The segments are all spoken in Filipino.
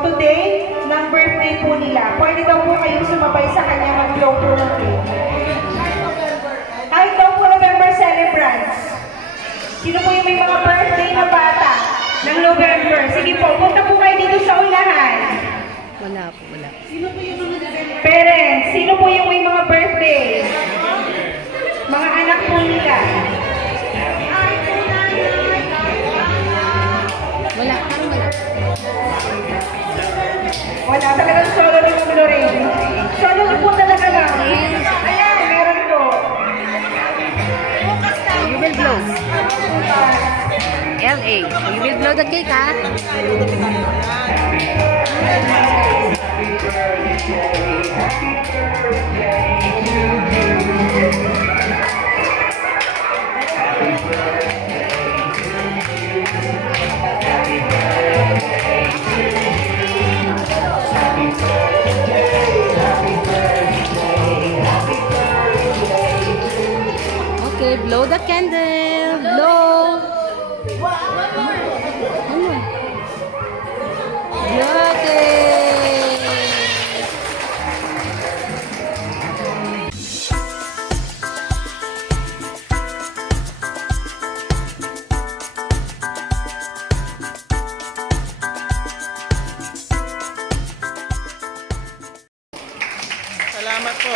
Today, ng birthday po nila. Pwede daw po kayong sumabay sa kanya mag-blow po ng cake. Kahit daw po November celebrants. Sino po yung may mga birthday na bata ng November? Sige po, punta po kayo dito sa unahan. Wala po, wala. Sino po yung mga parents? Sino po yung may mga birthday? Mga anak po nila. Wala, parang wala. Wala talagang solo ni Ma'am Lorraine. Solo po talaga lang. Ayan, meron po. You will blow. LA. You will blow the cake, ha? Okay, blow the candle. Blow. Salamat po.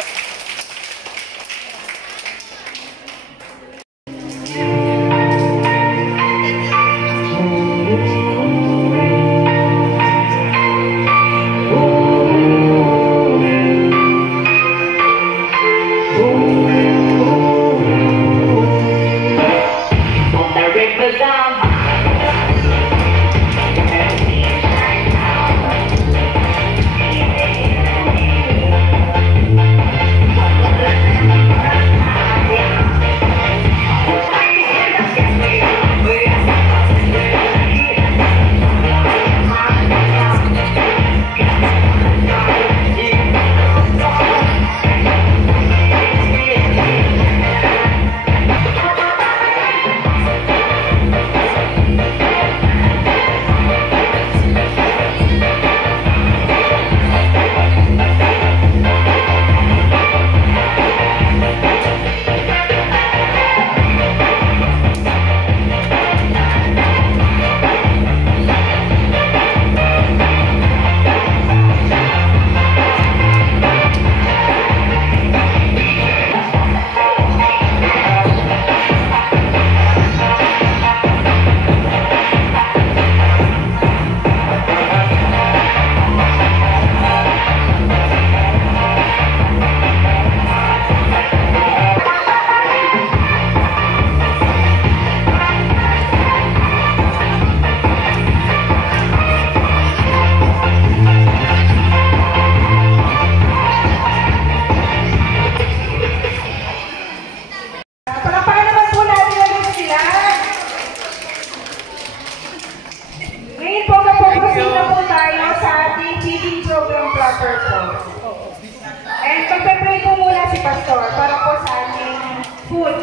And pagpe-pray po muna si Pastor para po sa ating food.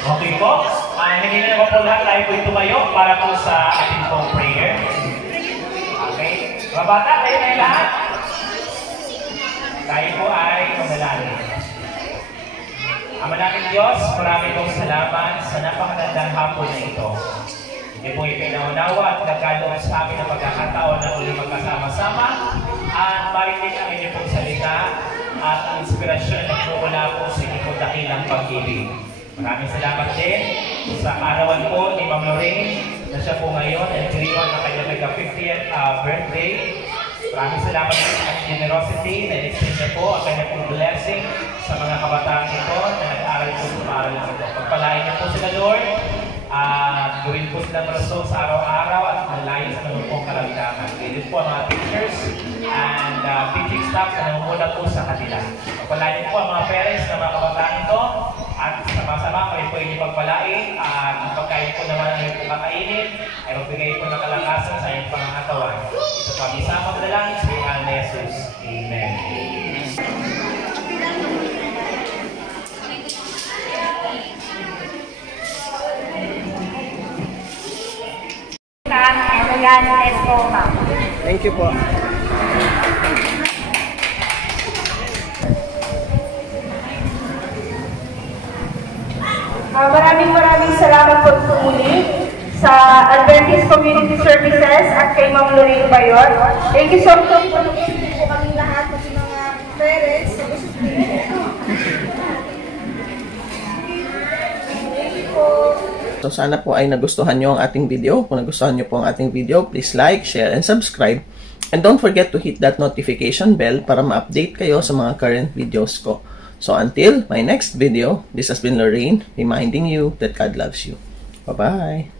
Okay po, hindi na po lahat tayo po tumayo para po sa ating pong prayer. Okay, mga bata, kayo na lahat. Tayo po ay manalangin. Ama natin Diyos, marami pong salamat sa napakagandang hapon na ito. Hindi po ipinaunawa at nagkaloon sa amin ang pagkakataon na uli magkasama-sama at marinig ang inyong pong salita at ang inspirasyon na nagmumula po sa inyong pong dakilang pag-ibig. Maraming salamat din sa kaarawan po ni Ma'am Lorraine na siya po ngayon and ngayon ang kanyang nagka-50th birthday. Maraming salamat sa kanyang generosity na in-extend niya po ang kanyang pong blessing sa mga kabataan ito na nag-aaral po sa paaralan ito. Pagpalain niyo po sila, Lord, at gawin po silang rason sa araw-araw at malayo sa mga pong karamdaman. Ganyan po ang mga teachers and teaching staff na namumula po sa kanila. Pagpalain niyo po ang mga parents na mga kabataan ito at sama-sama kayo po inyong pagpalain at ang pagkain po naman ang inyong kakainin ay magbigay po ng kalakasan sa inyong pangangatawan. Ito po ang isang magdalangin sa pangalan ni Jesus. Amen. Thank you po. Maraming salamat po muli sa Adventist Community Services at kay Ma'am Lorraine Bayon. Thank you so much po kaming lahat ng mga parents sa gusto So sana po ay nagustuhan nyo ang ating video. Kung nagustuhan nyo po ang ating video, please like, share, and subscribe. And don't forget to hit that notification bell para ma-update kayo sa mga current videos ko. So until my next video, this has been Lorraine reminding you that God loves you. Bye-bye!